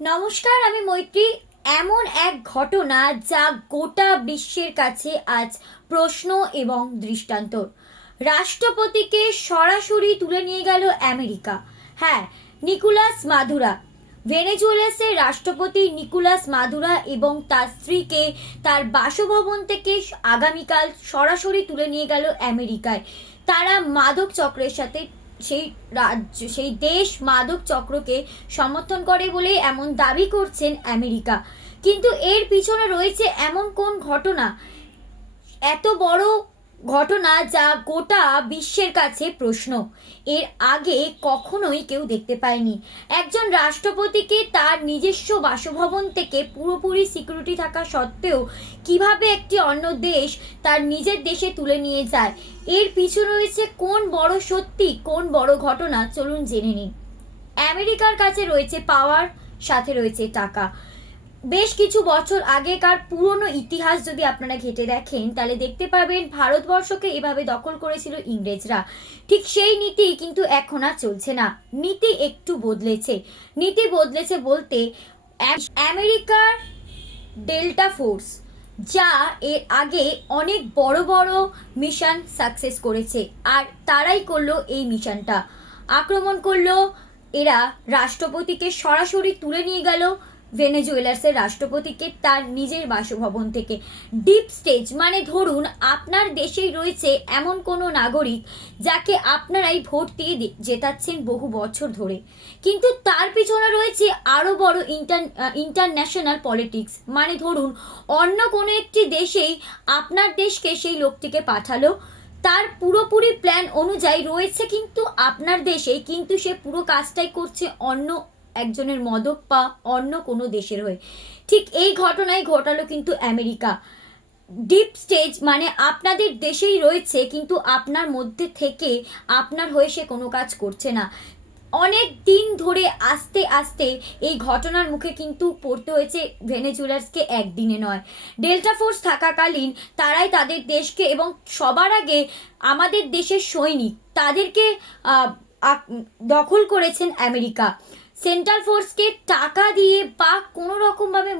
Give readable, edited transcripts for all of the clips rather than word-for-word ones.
নমস্কার, আমি মৈত্রী। এমন এক ঘটনা যা গোটা বিশ্বের কাছে আজ প্রশ্ন এবং দৃষ্টান্ত। রাষ্ট্রপতিকে সরাসরি তুলে নিয়ে গেল আমেরিকা। হ্যাঁ, নিকোলাস মাদুরা, ভেনেজুয়েলাসের রাষ্ট্রপতি নিকোলাস মাদুরা এবং তার স্ত্রীকে তার বাসভবন থেকে আগামীকাল সরাসরি তুলে নিয়ে গেল আমেরিকায়। তারা মাদক চক্রের সাথে সেই দেশ মাদক চক্রকে সমর্থন করে বলে এমন দাবি করছেন আমেরিকা। কিন্তু এর পিছনে রয়েছে এমন কোন ঘটনা, এত বড় ঘটনা যা গোটা বিশ্বের কাছে প্রশ্ন। এর আগে কখনোই কেউ দেখতে পায়নি একজন রাষ্ট্রপতিকে তার নিজস্ব বাসভবন থেকে পুরোপুরি সিকিউরিটি থাকা সত্ত্বেও কিভাবে একটি অন্য দেশ তার নিজের দেশে তুলে নিয়ে যায়। এর পিছু রয়েছে কোন বড় সত্যি, কোন বড় ঘটনা, চলুন জেনে নিন। আমেরিকার কাছে রয়েছে পাওয়ার, সাথে রয়েছে টাকা। বেশ কিছু বছর আগেকার পুরনো ইতিহাস যদি আপনারা ঘেঁটে দেখেন তাহলে দেখতে পাবেন ভারতবর্ষকে এভাবে দখল করেছিল ইংরেজরা। ঠিক সেই নীতি কিন্তু এখন আর চলছে না। নীতি একটু বদলেছে। নীতি বদলেছে বলতে আমেরিকার ডেল্টা ফোর্স, যা এর আগে অনেক বড় বড় মিশন সাকসেস করেছে, আর তারাই করলো এই মিশনটা। আক্রমণ করলো এরা, রাষ্ট্রপতিকে সরাসরি তুলে নিয়ে গেল ভেনেজুয়েলাসের রাষ্ট্রপতিকে তার নিজের বাসভবন থেকে। ডিপ স্টেজ মানে ধরুন আপনার দেশেই রয়েছে এমন কোনো নাগরিক যাকে আপনারাই ভোট দিয়ে জেতাচ্ছেন বহু বছর ধরে, কিন্তু তার পিছনে রয়েছে আরও বড় ইন্টারন্যাশনাল পলিটিক্স। মানে ধরুন অন্য কোনো একটি দেশেই আপনার দেশকে সেই লোকটিকে পাঠালো, তার পুরোপুরি প্ল্যান অনুযায়ী রয়েছে কিন্তু আপনার দেশে, কিন্তু সে পুরো কাজটাই করছে অন্য একজনের মদক বা অন্য কোনো দেশের হয়ে। ঠিক এই ঘটনাই ঘটালো কিন্তু আমেরিকা। ডিপ স্টেজ মানে আপনাদের দেশেই রয়েছে কিন্তু আপনার মধ্যে থেকে আপনার হয়ে সে কোনো কাজ করছে না। অনেক দিন ধরে আস্তে আস্তে এই ঘটনার মুখে কিন্তু পড়তে হয়েছে ভেনেজুয়েলাসকে, একদিনে নয়। ডেল্টা ফোর্স থাকাকালীন তারাই তাদের দেশকে এবং সবার আগে আমাদের দেশের সৈনিক তাদেরকে দখল করেছেন আমেরিকা। সেন্ট্রাল ফোর্সকে টাকা দিয়ে বা কোনো রকমভাবে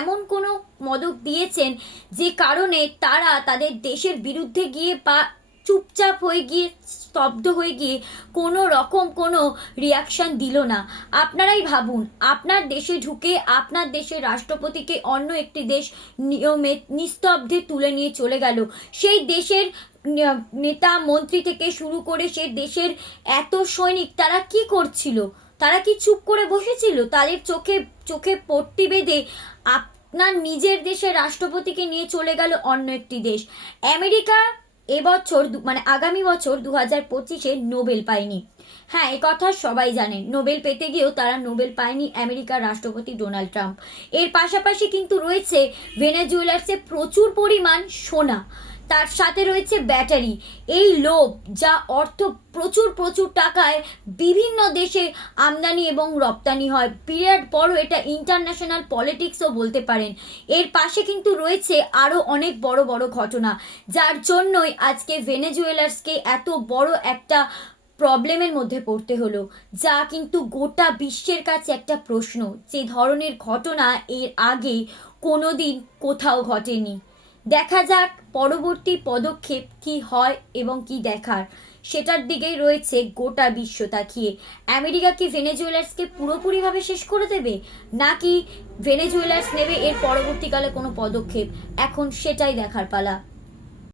এমন কোনো মদক দিয়েছেন যে কারণে তারা তাদের দেশের বিরুদ্ধে গিয়ে বা চুপচাপ হয়ে গিয়ে স্তব্ধ হয়ে গিয়ে কোনো রকম কোনো রিয়াকশান দিল না। আপনারাই ভাবুন, আপনার দেশে ঢুকে আপনার দেশের রাষ্ট্রপতিকে অন্য একটি দেশ নিয়মে নিস্তব্ধে তুলে নিয়ে চলে গেল। সেই দেশের নেতা মন্ত্রী থেকে শুরু করে সে দেশের এত সৈনিক তারা কি করছিল? তারা কি চুপ করে বসেছিল? তাদের চোখে চোখে পট্টি বেঁধে আপনার নিজের দেশের রাষ্ট্রপতিকে নিয়ে চলে গেল অন্য একটি দেশ। আমেরিকা এবছর মানে আগামী বছর 2025-এ নোবেল পায়নি। হ্যাঁ, এ কথা সবাই জানেন। নোবেল পেতে গিয়েও তারা নোবেল পায়নি আমেরিকার রাষ্ট্রপতি ডোনাল্ড ট্রাম্প। এর পাশাপাশি কিন্তু রয়েছে ভেনেজুয়েলাসে প্রচুর পরিমাণ সোনা, তার সাথে রয়েছে ব্যাটারি। এই লোভ, যা অর্থ প্রচুর প্রচুর টাকায় বিভিন্ন দেশে আমদানি এবং রপ্তানি হয়, বিরাট বড় এটা ইন্টারন্যাশনাল পলিটিক্সও বলতে পারেন। এর পাশে কিন্তু রয়েছে আরও অনেক বড় বড় ঘটনা, যার জন্যই আজকে ভেনেজুয়েলাসকে এত বড় একটা প্রবলেমের মধ্যে পড়তে হলো, যা কিন্তু গোটা বিশ্বের কাছে একটা প্রশ্ন। যে ধরনের ঘটনা এর আগে কোনোদিন কোথাও ঘটেনি। দেখা যাক পরবর্তী পদক্ষেপ কি হয় এবং কি দেখার, সেটার দিকেই রয়েছে গোটা বিশ্ব তাকিয়ে। আমেরিকা কি ভেনেজুয়েলাসকে পুরোপুরিভাবে শেষ করে দেবে, নাকি ভেনেজুয়েলাস নেবে এর পরবর্তীকালে কোনো পদক্ষেপ? এখন সেটাই দেখার পালা।